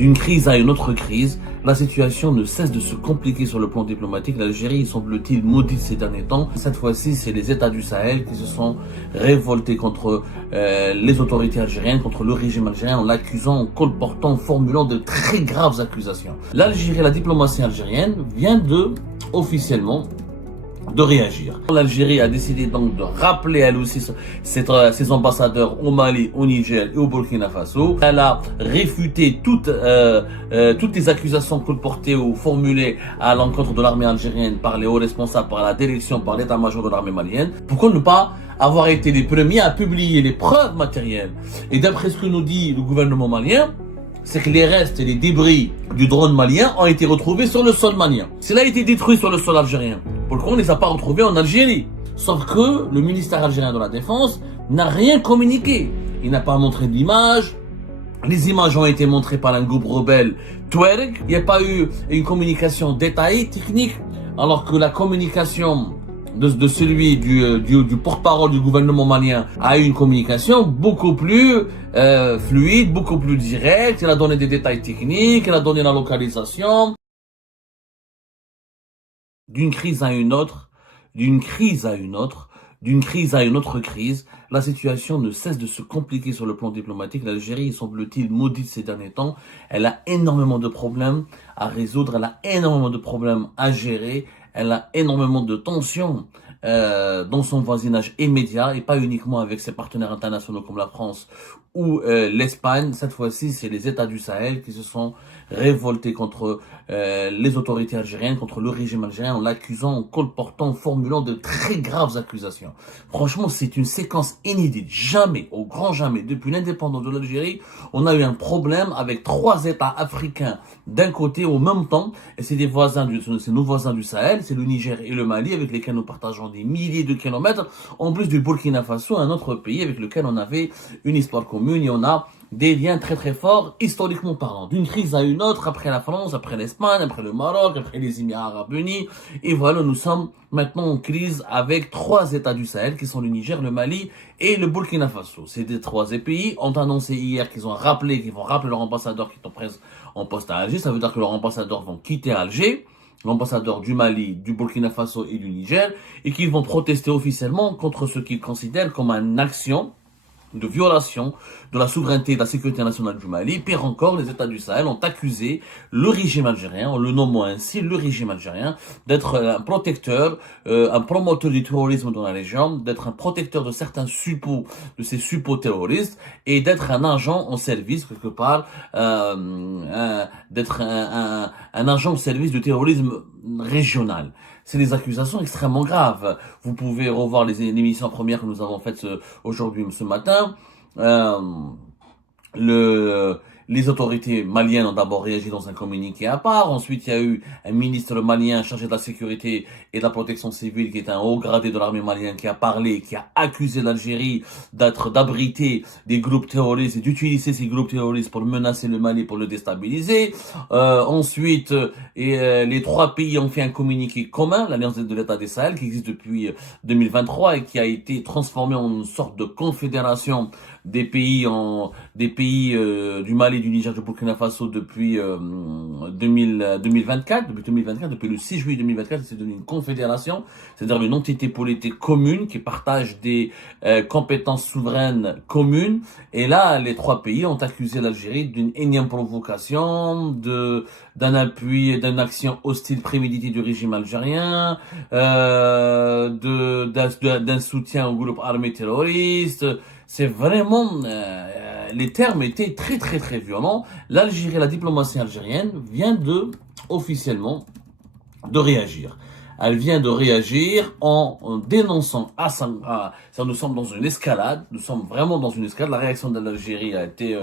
D'une crise à une autre crise, la situation ne cesse de se compliquer sur le plan diplomatique. L'Algérie, semble-t-il, maudite ces derniers temps. Cette fois-ci, c'est les États du Sahel qui se sont révoltés contre les autorités algériennes, contre le régime algérien, en l'accusant, en colportant, en formulant de très graves accusations. L'Algérie, la diplomatie algérienne vient officiellement de réagir. L'Algérie a décidé donc de rappeler elle aussi ses ambassadeurs au Mali, au Niger et au Burkina Faso. Elle a réfuté toutes les accusations colportées ou formulées à l'encontre de l'armée algérienne par les hauts responsables, par la direction, par l'état-major de l'armée malienne. Pourquoi ne pas avoir été les premiers à publier les preuves matérielles? Et d'après ce que nous dit le gouvernement malien, c'est que les restes et les débris du drone malien ont été retrouvés sur le sol malien. Cela a été détruit sur le sol algérien. Pourquoi on ne les a pas retrouvés en Algérie? Sauf que le ministère algérien de la Défense n'a rien communiqué. Il n'a pas montré d'image. Les images ont été montrées par un groupe rebelle Touareg. Il n'y a pas eu une communication détaillée, technique, alors que la communication de celui du porte-parole du gouvernement malien a eu une communication beaucoup plus fluide, beaucoup plus directe. Il a donné des détails techniques, il a donné la localisation. D'une crise à une autre, d'une crise à une autre, d'une crise à une autre crise, la situation ne cesse de se compliquer sur le plan diplomatique. L'Algérie, semble-t-il, maudite ces derniers temps. Elle a énormément de problèmes à résoudre, elle a énormément de problèmes à gérer, elle a énormément de tensions dans son voisinage immédiat et pas uniquement avec ses partenaires internationaux comme la France ou l'Espagne. Cette fois-ci, c'est les États du Sahel qui se sont révoltés contre les autorités algériennes, contre le régime algérien, en l'accusant, en colportant, en formulant de très graves accusations. Franchement, c'est une séquence inédite. Jamais, au grand jamais, depuis l'indépendance de l'Algérie, on a eu un problème avec 3 États africains d'un côté au même temps, et c'est nos voisins du Sahel, c'est le Niger et le Mali avec lesquels nous partageons des milliers de kilomètres, en plus du Burkina Faso, un autre pays avec lequel on avait une histoire commune et on a des liens très très forts historiquement parlant. D'une crise à une autre, après la France, après l'Espagne, après le Maroc, après les Émirats Arabes Unis, et voilà, nous sommes maintenant en crise avec 3 États du Sahel qui sont le Niger, le Mali et le Burkina Faso. Ces 3 pays ont annoncé hier qu'ils vont rappeler leur ambassadeur qui est en poste à Alger. Ça veut dire que leurs ambassadeurs vont quitter Alger, l'ambassadeur du Mali, du Burkina Faso et du Niger, et qu'ils vont protester officiellement contre ce qu'ils considèrent comme une action de violation de la souveraineté et de la sécurité nationale du Mali. Pire encore, les États du Sahel ont accusé le régime algérien, en le nommant ainsi le régime algérien, d'être un protecteur, un promoteur du terrorisme dans la région, d'être un protecteur de certains suppôts, de ces suppôts terroristes, et d'être un agent en service, quelque part, d'être un agent au service du terrorisme régional. C'est des accusations extrêmement graves. Vous pouvez revoir les émissions premières que nous avons faites aujourd'hui, ce matin. Les autorités maliennes ont d'abord réagi dans un communiqué à part. Ensuite, il y a eu un ministre malien chargé de la sécurité et de la protection civile, qui est un haut gradé de l'armée malienne, qui a parlé, qui a accusé l'Algérie d'abriter des groupes terroristes et d'utiliser ces groupes terroristes pour menacer le Mali, pour le déstabiliser. Ensuite, les 3 pays ont fait un communiqué commun, l'Alliance de l'État des Sahel, qui existe depuis 2023 et qui a été transformé en une sorte de confédération des pays du Mali, du Niger, du Burkina Faso depuis 2024, depuis le 6 juillet 2024, c'est devenu une confédération, c'est-à-dire une entité politique commune qui partage des compétences souveraines communes. Et là, les 3 pays ont accusé l'Algérie d'une énième provocation, d'un appui, d'une action hostile préméditée du régime algérien, d'un soutien au groupe armé terroriste. C'est vraiment, les termes étaient très très très violents. L'Algérie, la diplomatie algérienne vient officiellement de réagir. Elle vient de réagir en dénonçant nous sommes dans une escalade, nous sommes vraiment dans une escalade. La réaction de l'Algérie a été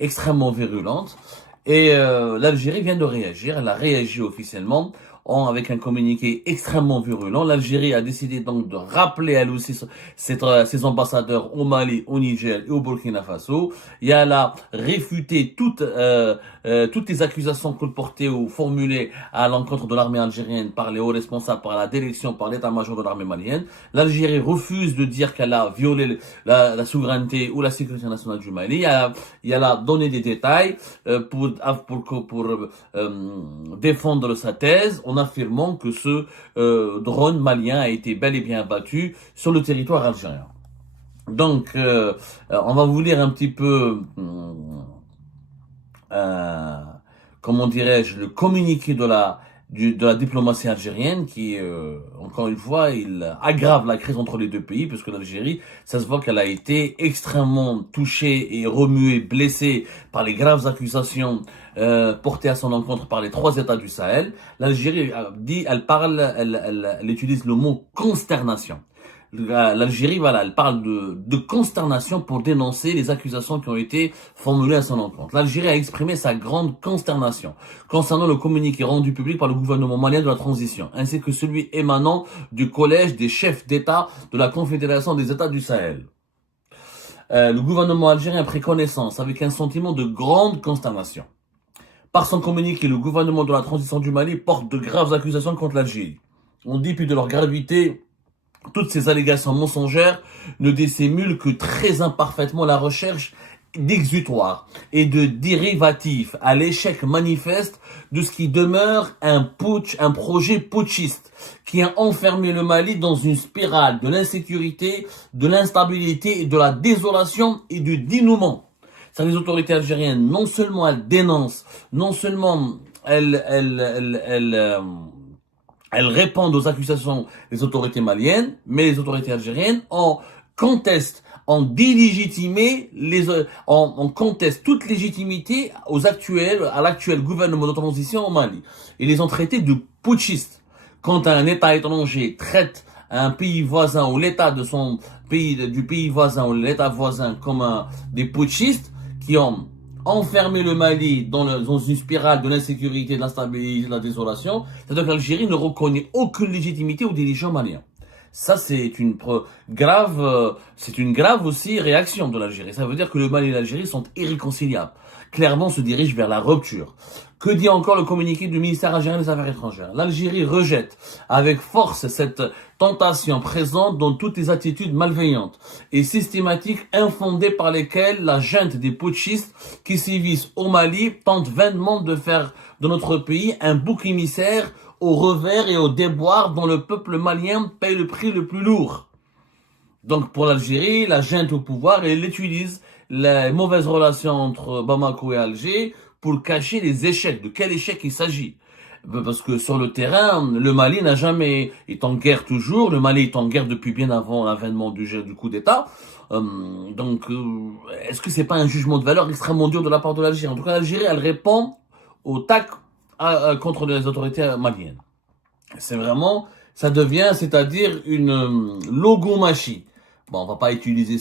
extrêmement virulente. Et l'Algérie vient de réagir, elle a réagi officiellement avec un communiqué extrêmement virulent. L'Algérie a décidé donc de rappeler elle aussi ses ambassadeurs au Mali, au Niger et au Burkina Faso. Et elle a réfuté toutes toutes les accusations colportées ou formulées à l'encontre de l'armée algérienne par les hauts responsables, par la direction, par l'état-major de l'armée malienne. L'Algérie refuse de dire qu'elle a violé la souveraineté ou la sécurité nationale du Mali. Elle a donné des détails pour défendre sa thèse en affirmant que ce drone malien a été bel et bien abattu sur le territoire algérien. Donc, on va vous lire un petit peu, comment dirais-je, le communiqué de la diplomatie algérienne qui, encore une fois, il aggrave la crise entre les deux pays, puisque l'Algérie, ça se voit qu'elle a été extrêmement touchée et remuée, blessée par les graves accusations portées à son encontre par les 3 États du Sahel. L'Algérie dit, elle utilise le mot consternation. L'Algérie, voilà, elle parle de consternation pour dénoncer les accusations qui ont été formulées à son encontre. L'Algérie a exprimé sa grande consternation concernant le communiqué rendu public par le gouvernement malien de la transition, ainsi que celui émanant du collège des chefs d'État de la Confédération des États du Sahel. Le gouvernement algérien a pris connaissance avec un sentiment de grande consternation. Par son communiqué, le gouvernement de la transition du Mali porte de graves accusations contre l'Algérie. On dit, puis de leur gravité, toutes ces allégations mensongères ne dissimulent que très imparfaitement la recherche d'exutoire et de dérivatif à l'échec manifeste de ce qui demeure un projet putschiste qui a enfermé le Mali dans une spirale de l'insécurité, de l'instabilité, de la désolation et du dénouement. Les autorités algériennes, non seulement elles dénoncent, non seulement elles répondent aux accusations des autorités maliennes, mais les autorités algériennes en contestent, en délégitimé on conteste toute légitimité à l'actuel gouvernement de transition au Mali. Et les ont traités de putschistes. Quand un État étranger traite un pays voisin ou l'État de son pays, du pays voisin ou l'État voisin comme des putschistes qui ont enfermer le Mali dans une spirale de l'insécurité, de l'instabilité, de la désolation, c'est-à-dire que l'Algérie ne reconnaît aucune légitimité aux dirigeants maliens. Ça, c'est une grave aussi réaction de l'Algérie. Ça veut dire que le Mali et l'Algérie sont irréconciliables. Clairement, se dirigent vers la rupture. Que dit encore le communiqué du ministère algérien des Affaires étrangères? L'Algérie rejette avec force cette tentation présente dans toutes les attitudes malveillantes et systématiques infondées par lesquelles la junte des putschistes qui sévissent au Mali tente vainement de faire de notre pays un bouc émissaire au revers et au déboire dont le peuple malien paye le prix le plus lourd. Donc pour l'Algérie, la junte au pouvoir, elle utilise les mauvaises relations entre Bamako et Alger pour cacher les échecs. De quel échec il s'agit? Parce que sur le terrain, le Mali est en guerre toujours. Le Mali est en guerre depuis bien avant l'avènement du coup d'État. Est-ce que c'est pas un jugement de valeur extrêmement dur de la part de l'Algérie? En tout cas, l'Algérie, elle répond au tac contre les autorités maliennes. C'est vraiment, ça devient, c'est-à-dire une logomachie. Bon, on va pas utiliser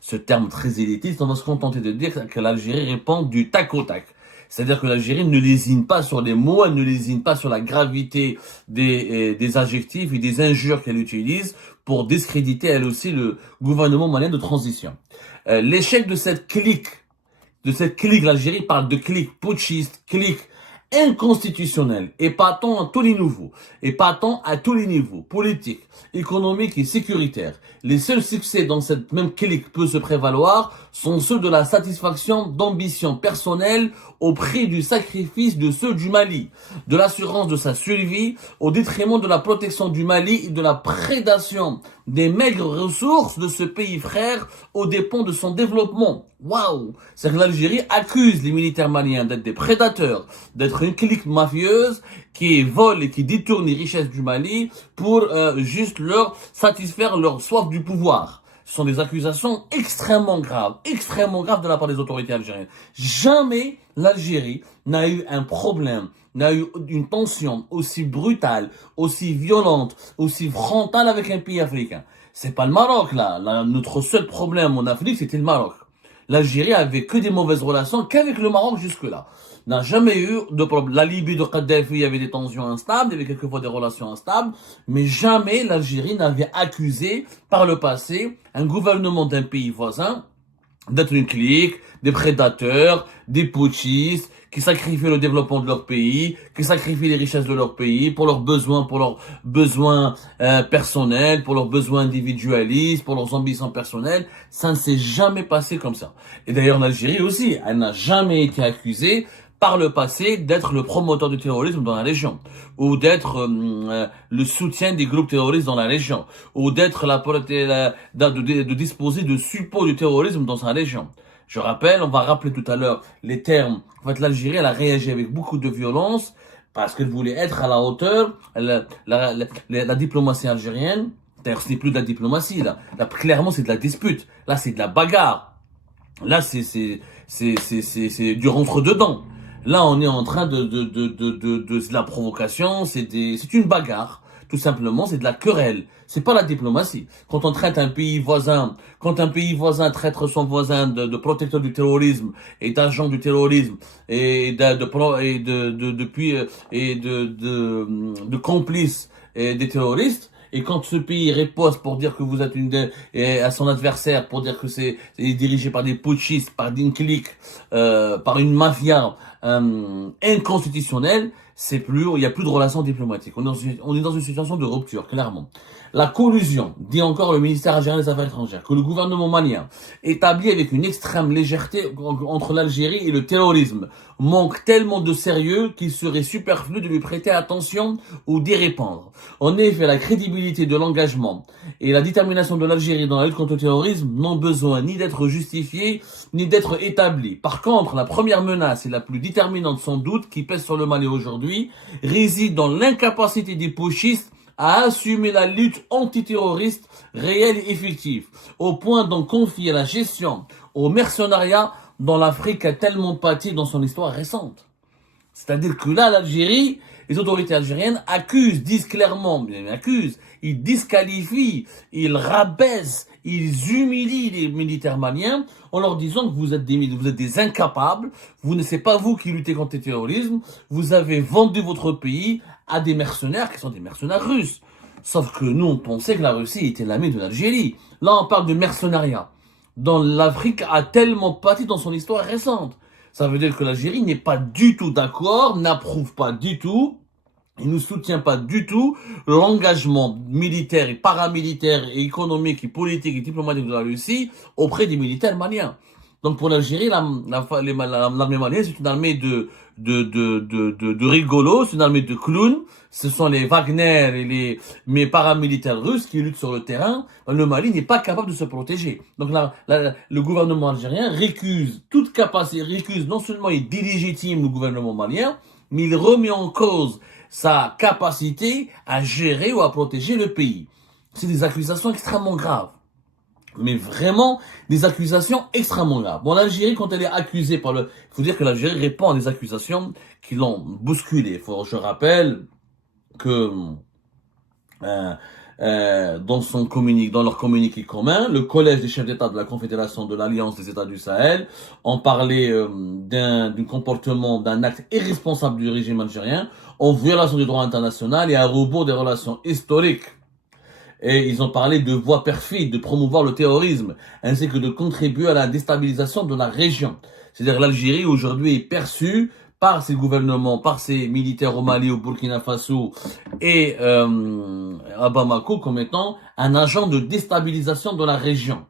ce terme très élitiste, on va se contenter de dire que l'Algérie répond du tac au tac. C'est-à-dire que l'Algérie ne lésine pas sur les mots, elle ne lésine pas sur la gravité des adjectifs et des injures qu'elle utilise pour discréditer elle aussi le gouvernement malien de transition. L'échec de cette clique, l'Algérie parle de clique putschiste, clique inconstitutionnel, épatant à tous les niveaux, politiques, économiques et sécuritaires. Les seuls succès dont cette même clique peut se prévaloir sont ceux de la satisfaction d'ambitions personnelles au prix du sacrifice de ceux du Mali, de l'assurance de sa survie au détriment de la protection du Mali et de la prédation des maigres ressources de ce pays frère aux dépens de son développement. Waouh! C'est que l'Algérie accuse les militaires maliens d'être des prédateurs, d'être une clique mafieuse qui vole et qui détourne les richesses du Mali pour juste leur satisfaire leur soif du pouvoir. Ce sont des accusations extrêmement graves de la part des autorités algériennes. Jamais l'Algérie n'a eu un problème, n'a eu une tension aussi brutale, aussi violente, aussi frontale avec un pays africain. C'est pas le Maroc là. Notre seul problème en Afrique, c'était le Maroc. L'Algérie avait que des mauvaises relations qu'avec le Maroc jusque-là. N'a jamais eu de problème. La Libye de Kadhafi, il y avait des tensions instables, il y avait quelquefois des relations instables, mais jamais l'Algérie n'avait accusé par le passé un gouvernement d'un pays voisin d'être une clique, des prédateurs, des putschistes, qui sacrifient le développement de leur pays, qui sacrifient les richesses de leur pays pour leurs besoins personnels, pour leurs besoins individualistes, pour leurs ambitions personnelles. Ça ne s'est jamais passé comme ça. Et d'ailleurs, l'Algérie aussi, elle n'a jamais été accusée par le passé d'être le promoteur du terrorisme dans la région, ou d'être le soutien des groupes terroristes dans la région, ou d'être de disposer de support du terrorisme dans sa région. Je rappelle, on va rappeler tout à l'heure les termes. En fait, l'Algérie, elle a réagi avec beaucoup de violence parce qu'elle voulait être à la hauteur. La diplomatie algérienne, d'ailleurs, ce n'est plus de la diplomatie, là clairement, c'est de la dispute. Là, c'est de la bagarre. Là, c'est du rentre-dedans. Là, on est en train de la provocation, c'est une bagarre. Tout simplement, c'est de la querelle. C'est pas la diplomatie. Quand on traite un pays voisin, quand un pays voisin traite son voisin de protecteur du terrorisme et d'agent du terrorisme et de complice des terroristes, et quand ce pays riposte pour dire que vous êtes à son adversaire, pour dire que c'est dirigé par des putschistes, par une clique, par une mafia inconstitutionnelle, il y a plus de relations diplomatiques. On est dans une situation de rupture, clairement. La collusion, dit encore le ministère algérien des Affaires étrangères, que le gouvernement malien établit avec une extrême légèreté entre l'Algérie et le terrorisme, manque tellement de sérieux qu'il serait superflu de lui prêter attention ou d'y répondre. En effet, la crédibilité de l'engagement et la détermination de l'Algérie dans la lutte contre le terrorisme n'ont besoin ni d'être justifiées, ni d'être établies. Par contre, la première menace et la plus déterminante sans doute qui pèse sur le Mali aujourd'hui réside dans l'incapacité des putschistes à assumer la lutte antiterroriste réelle et effective, au point d'en confier la gestion au mercenariat dont l'Afrique a tellement pâti dans son histoire récente. C'est-à-dire que là, l'Algérie, les autorités algériennes disent clairement, ils disqualifient, ils rabaissent, ils humilient les militaires maliens en leur disant que vous êtes des incapables, c'est pas vous qui luttez contre le terrorisme, vous avez vendu votre pays à des mercenaires qui sont des mercenaires russes. Sauf que nous, on pensait que la Russie était l'ami de l'Algérie. Là, on parle de mercenariat, dont l'Afrique a tellement pâti dans son histoire récente. Ça veut dire que l'Algérie n'est pas du tout d'accord, n'approuve pas du tout, et ne soutient pas du tout l'engagement militaire et paramilitaire et économique et politique et diplomatique de la Russie auprès des militaires maliens. Donc pour l'Algérie, l'armée malienne, c'est une armée de rigolos, c'est une armée de clowns. Ce sont les Wagner et mes paramilitaires russes qui luttent sur le terrain. Le Mali n'est pas capable de se protéger. Donc le gouvernement algérien récuse toute capacité, non seulement il délégitime le gouvernement malien, mais il remet en cause sa capacité à gérer ou à protéger le pays. C'est des accusations extrêmement graves. Mais vraiment, des accusations extrêmement graves. Bon, l'Algérie, quand elle est accusée il faut dire que l'Algérie répond à des accusations qui l'ont bousculée. Je rappelle que dans leur communiqué commun, le collège des chefs d'État de la Confédération de l'Alliance des États du Sahel ont parlé d'un comportement, d'un acte irresponsable du régime algérien en violation du droit international et à rebours des relations historiques. Et ils ont parlé de voies perfides, de promouvoir le terrorisme, ainsi que de contribuer à la déstabilisation de la région. C'est-à-dire l'Algérie aujourd'hui est perçue par ses gouvernements, par ses militaires au Mali, au Burkina Faso et à Bamako comme étant un agent de déstabilisation de la région.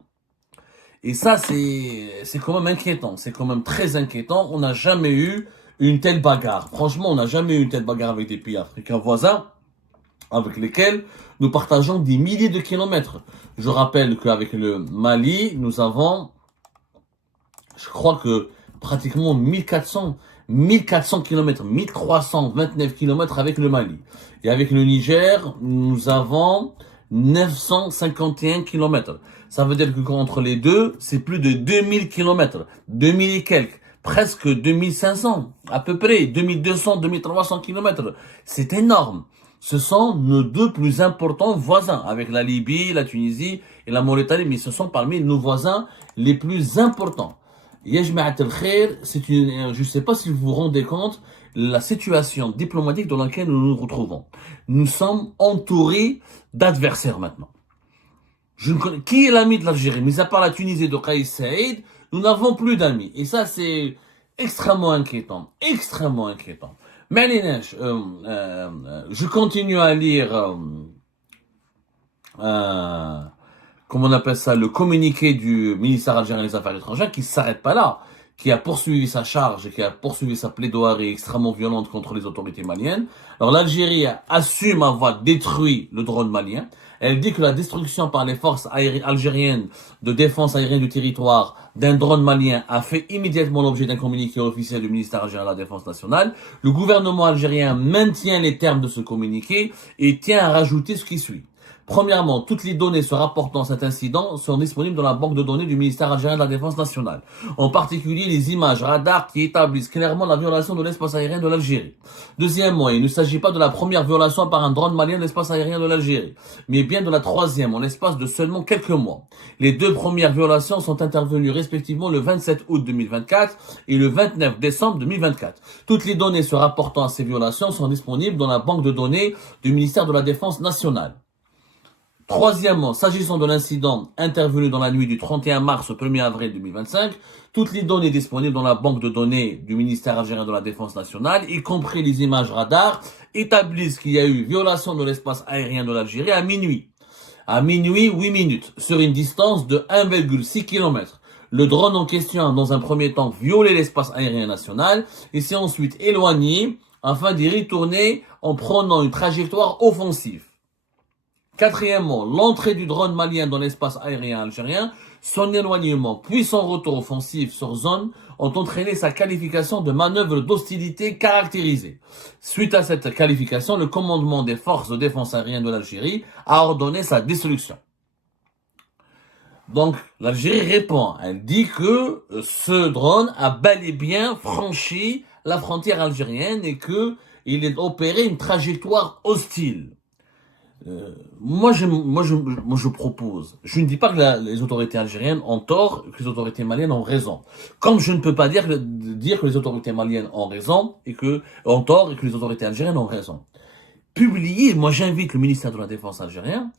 Et ça, c'est quand même inquiétant, c'est quand même très inquiétant. On n'a jamais eu une telle bagarre. Franchement, on n'a jamais eu une telle bagarre avec des pays africains voisins, avec lesquels nous partageons des milliers de kilomètres. Je rappelle qu'avec le Mali, nous avons, je crois que pratiquement 1400 kilomètres, 1329 kilomètres avec le Mali. Et avec le Niger, nous avons 951 kilomètres. Ça veut dire que entre les deux, c'est plus de 2000 kilomètres, 2000 et quelques, presque 2500, à peu près, 2200, 2300 kilomètres. C'est énorme. Ce sont nos deux plus importants voisins, avec la Libye, la Tunisie et la Mauritanie, mais ce sont parmi nos voisins les plus importants. Yajma'at al-Khair, je ne sais pas si vous vous rendez compte, la situation diplomatique dans laquelle nous nous retrouvons. Nous sommes entourés d'adversaires maintenant. Qui est l'ami de l'Algérie? Mis à part la Tunisie de Kais Saïd, Nous n'avons plus d'amis. Et ça, c'est extrêmement inquiétant. Extrêmement inquiétant. Mais je continue à lire, comment on appelle ça, le communiqué du ministère algérien des Affaires étrangères qui s'arrête pas là, qui a poursuivi sa charge et qui a poursuivi sa plaidoirie extrêmement violente contre les autorités maliennes. Alors l'Algérie assume avoir détruit le drone malien. Elle dit que la destruction par les forces algériennes de défense aérienne du territoire d'un drone malien a fait immédiatement l'objet d'un communiqué officiel du ministère algérien de la Défense nationale. Le gouvernement algérien maintient les termes de ce communiqué et tient à rajouter ce qui suit. Premièrement, toutes les données se rapportant à cet incident sont disponibles dans la banque de données du ministère algérien de la Défense nationale. En particulier, les images radars qui établissent clairement la violation de l'espace aérien de l'Algérie. Deuxièmement, il ne s'agit pas de la première violation par un drone malien de l'espace aérien de l'Algérie, mais bien de la troisième en l'espace de seulement quelques mois. Les deux premières violations sont intervenues respectivement le 27 août 2024 et le 29 décembre 2024. Toutes les données se rapportant à ces violations sont disponibles dans la banque de données du ministère de la Défense nationale. Troisièmement, s'agissant de l'incident intervenu dans la nuit du 31 mars au 1er avril 2025, toutes les données disponibles dans la banque de données du ministère algérien de la Défense nationale, y compris les images radar, établissent qu'il y a eu violation de l'espace aérien de l'Algérie à minuit. À minuit, 8 minutes, sur une distance de 1,6 km. Le drone en question a dans un premier temps violé l'espace aérien national et s'est ensuite éloigné afin d'y retourner en prenant une trajectoire offensive. Quatrièmement, l'entrée du drone malien dans l'espace aérien algérien, son éloignement puis son retour offensif sur zone ont entraîné sa qualification de manœuvre d'hostilité caractérisée. Suite à cette qualification, le commandement des forces de défense aérienne de l'Algérie a ordonné sa dissolution. Donc, l'Algérie répond. Elle dit que ce drone a bel et bien franchi la frontière algérienne et que il a opéré une trajectoire hostile. Moi, je propose. Je ne dis pas que les autorités algériennes ont tort, que les autorités maliennes ont raison. Comme je ne peux pas dire que les autorités maliennes ont raison ont tort et que les autorités algériennes ont raison. Publier, moi j'invite le ministère de la Défense algérien,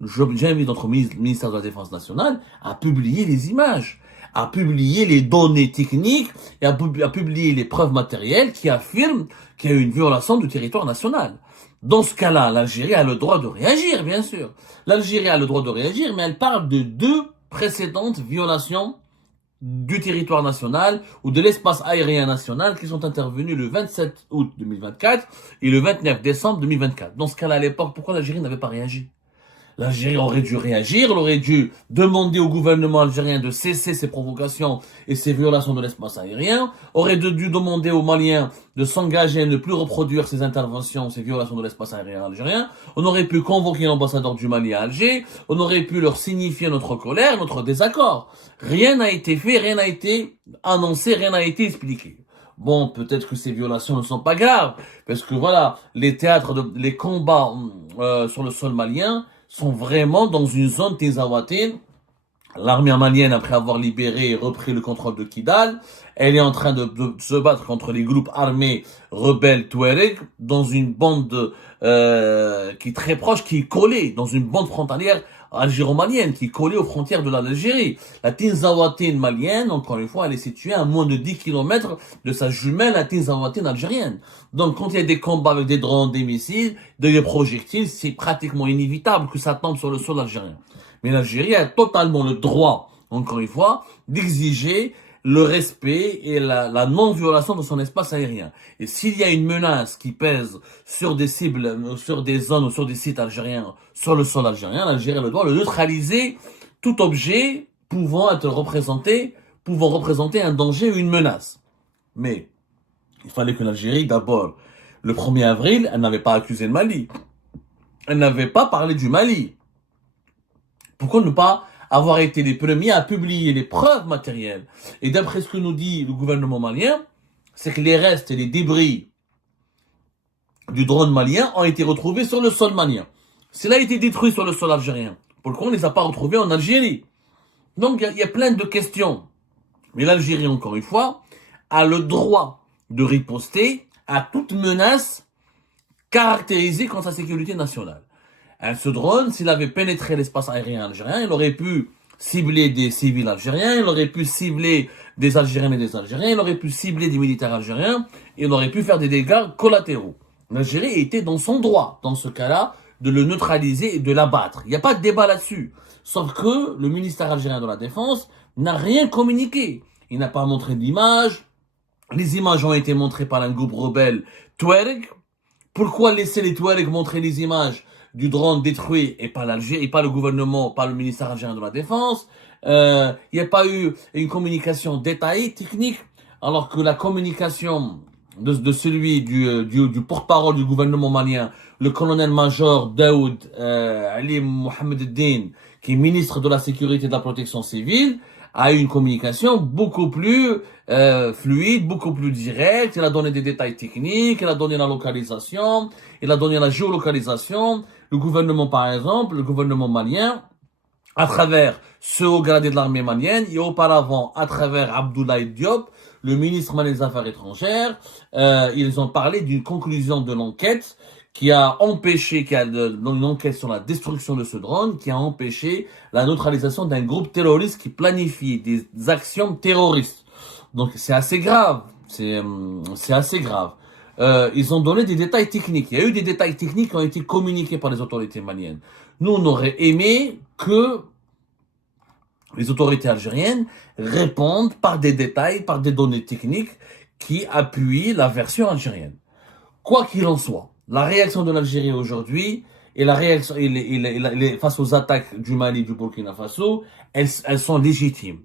j'invite notre ministère de la Défense nationale à publier les images, à publier les données techniques et à publier les preuves matérielles qui affirment qu'il y a eu une violation du territoire national. Dans ce cas-là, l'Algérie a le droit de réagir, bien sûr. L'Algérie a le droit de réagir, mais elle parle de deux précédentes violations du territoire national ou de l'espace aérien national qui sont intervenues le 27 août 2024 et le 29 décembre 2024. Dans ce cas-là, à l'époque, pourquoi l'Algérie n'avait pas réagi ? L'Algérie aurait dû réagir, elle aurait dû demander au gouvernement algérien de cesser ses provocations et ses violations de l'espace aérien, aurait dû demander aux Maliens de s'engager à ne plus reproduire ces interventions, ces violations de l'espace aérien algérien, on aurait pu convoquer l'ambassadeur du Mali à Alger, on aurait pu leur signifier notre colère, notre désaccord. Rien n'a été fait, rien n'a été annoncé, rien n'a été expliqué. Bon, peut-être que ces violations ne sont pas graves, parce que voilà, les combats sur le sol malien sont vraiment dans une zone Tinzaouatine. L'armée malienne, après avoir libéré et repris le contrôle de Kidal, elle est en train de se battre contre les groupes armés rebelles Touareg dans une bande qui est très proche, qui est collée, dans une bande frontalière algéro-malienne, qui est collée aux frontières de l'Algérie. La Tinzaouatine malienne, encore une fois, elle est située à moins de 10 km de sa jumelle, la Tinzaouatine algérienne. Donc, quand il y a des combats avec des drones, des missiles, des projectiles, c'est pratiquement inévitable que ça tombe sur le sol algérien. Mais l'Algérie a totalement le droit, encore une fois, d'exiger le respect et la non-violation de son espace aérien. Et s'il y a une menace qui pèse sur des cibles, sur des zones ou sur des sites algériens, sur le sol algérien, l'Algérie a le droit de neutraliser tout objet pouvant représenter un danger ou une menace. Mais il fallait que l'Algérie, d'abord, le 1er avril, elle n'avait pas accusé le Mali. Elle n'avait pas parlé du Mali. Pourquoi ne pas avoir été les premiers à publier les preuves matérielles? Et d'après ce que nous dit le gouvernement malien, c'est que les restes et les débris du drone malien ont été retrouvés sur le sol malien. Cela a été détruit sur le sol algérien. Pourquoi on ne les a pas retrouvés en Algérie? Donc il y a plein de questions. Mais l'Algérie, encore une fois, a le droit de riposter à toute menace caractérisée contre sa sécurité nationale. Ce drone, s'il avait pénétré l'espace aérien algérien, il aurait pu cibler des civils algériens, il aurait pu cibler des Algériennes et des Algériens, il aurait pu cibler des militaires algériens, et il aurait pu faire des dégâts collatéraux. L'Algérie était dans son droit, dans ce cas-là, de le neutraliser et de l'abattre. Il n'y a pas de débat là-dessus. Sauf que le ministère algérien de la Défense n'a rien communiqué. Il n'a pas montré d'image. Les images ont été montrées par un groupe rebelle Touareg. Pourquoi laisser les Touaregs montrer les images du drone détruit et pas l'Algérie, et pas le gouvernement, pas le ministère algérien de la Défense? Il n'y a pas eu une communication détaillée, technique, alors que la communication de celui du porte-parole du gouvernement malien, le colonel-major Daoud Ali Mohamed Eddine, qui est ministre de la Sécurité et de la Protection civile, a eu une communication beaucoup plus fluide, beaucoup plus directe. Il a donné des détails techniques, il a donné la localisation, il a donné la géolocalisation. Le gouvernement, par exemple, le gouvernement malien, à travers ce haut gradé de l'armée malienne, et auparavant à travers Abdoulaye Diop, le ministre malien des Affaires étrangères, ils ont parlé d'une conclusion de l'enquête qui a empêché, dans une enquête sur la destruction de ce drone, qui a empêché la neutralisation d'un groupe terroriste qui planifie des actions terroristes. Donc c'est assez grave, c'est assez grave. Ils ont donné des détails techniques. Il y a eu des détails techniques qui ont été communiqués par les autorités maliennes. Nous, on aurait aimé que les autorités algériennes répondent par des détails, par des données techniques qui appuient la version algérienne. Quoi qu'il en soit, la réaction de l'Algérie aujourd'hui et la réaction face aux attaques du Mali et du Burkina Faso, elles sont légitimes.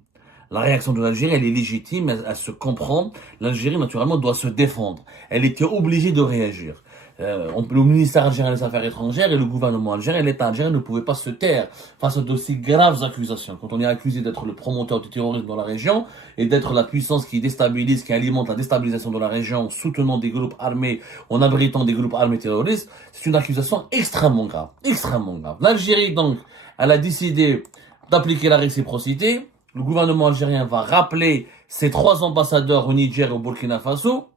La réaction de l'Algérie, elle est légitime, elle se comprend. L'Algérie, naturellement, doit se défendre. Elle était obligée de réagir. Le ministère algérien des Affaires étrangères et le gouvernement algérien, l'État algérien ne pouvaient pas se taire face à de si graves accusations. Quand on est accusé d'être le promoteur du terrorisme dans la région et d'être la puissance qui déstabilise, qui alimente la déstabilisation de la région en soutenant des groupes armés, en abritant des groupes armés terroristes, c'est une accusation extrêmement grave. Extrêmement grave. L'Algérie, donc, elle a décidé d'appliquer la réciprocité. Le gouvernement algérien va rappeler ses 3 ambassadeurs au Niger et au Burkina Faso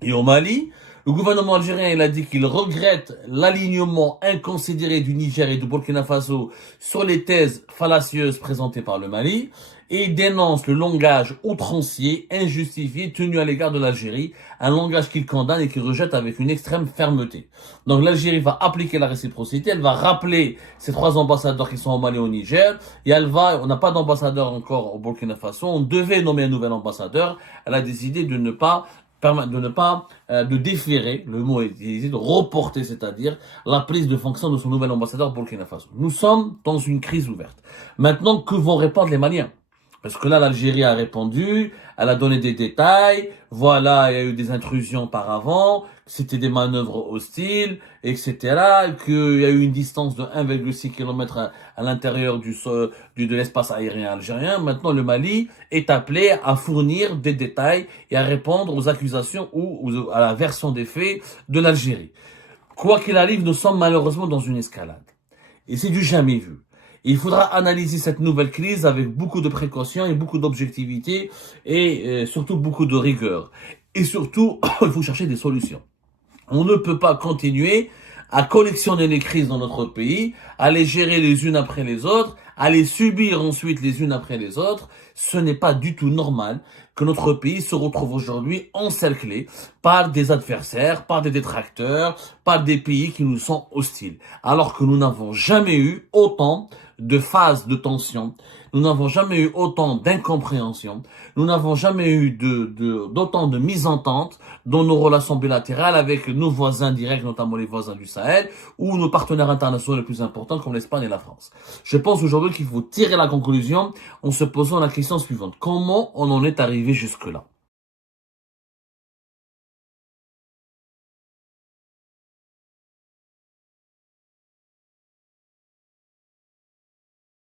et au Mali. Le gouvernement algérien, il a dit qu'il regrette l'alignement inconsidéré du Niger et du Burkina Faso sur les thèses fallacieuses présentées par le Mali et il dénonce le langage outrancier, injustifié, tenu à l'égard de l'Algérie, un langage qu'il condamne et qu'il rejette avec une extrême fermeté. Donc l'Algérie va appliquer la réciprocité, elle va rappeler ces 3 ambassadeurs qui sont au Mali et au Niger, et on n'a pas d'ambassadeur encore au Burkina Faso, on devait nommer un nouvel ambassadeur, elle a décidé de déférer, le mot est utilisé, de reporter, c'est-à-dire la prise de fonction de son nouvel ambassadeur Burkina Faso. Nous sommes dans une crise ouverte. Maintenant, que vont répondre les Maliens? Parce que là, l'Algérie a répondu, elle a donné des détails, voilà, il y a eu des intrusions par avant, c'était des manœuvres hostiles, etc., qu'il y a eu une distance de 1,6 km à l'intérieur de l'espace aérien algérien. Maintenant, le Mali est appelé à fournir des détails et à répondre aux accusations ou à la version des faits de l'Algérie. Quoi qu'il arrive, nous sommes malheureusement dans une escalade. Et c'est du jamais vu. Il faudra analyser cette nouvelle crise avec beaucoup de précautions et beaucoup d'objectivité et surtout beaucoup de rigueur. Et surtout, il faut chercher des solutions. On ne peut pas continuer à collectionner les crises dans notre pays, à les gérer les unes après les autres, à les subir ensuite les unes après les autres. Ce n'est pas du tout normal que notre pays se retrouve aujourd'hui encerclé par des adversaires, par des détracteurs, par des pays qui nous sont hostiles. Alors que nous n'avons jamais eu autant de phases de tension, nous n'avons jamais eu autant d'incompréhension, nous n'avons jamais eu d'autant de mésentente dans nos relations bilatérales avec nos voisins directs, notamment les voisins du Sahel, ou nos partenaires internationaux les plus importants comme l'Espagne et la France. Je pense aujourd'hui qu'il faut tirer la conclusion en se posant la question suivante. Comment on en est arrivé jusque-là?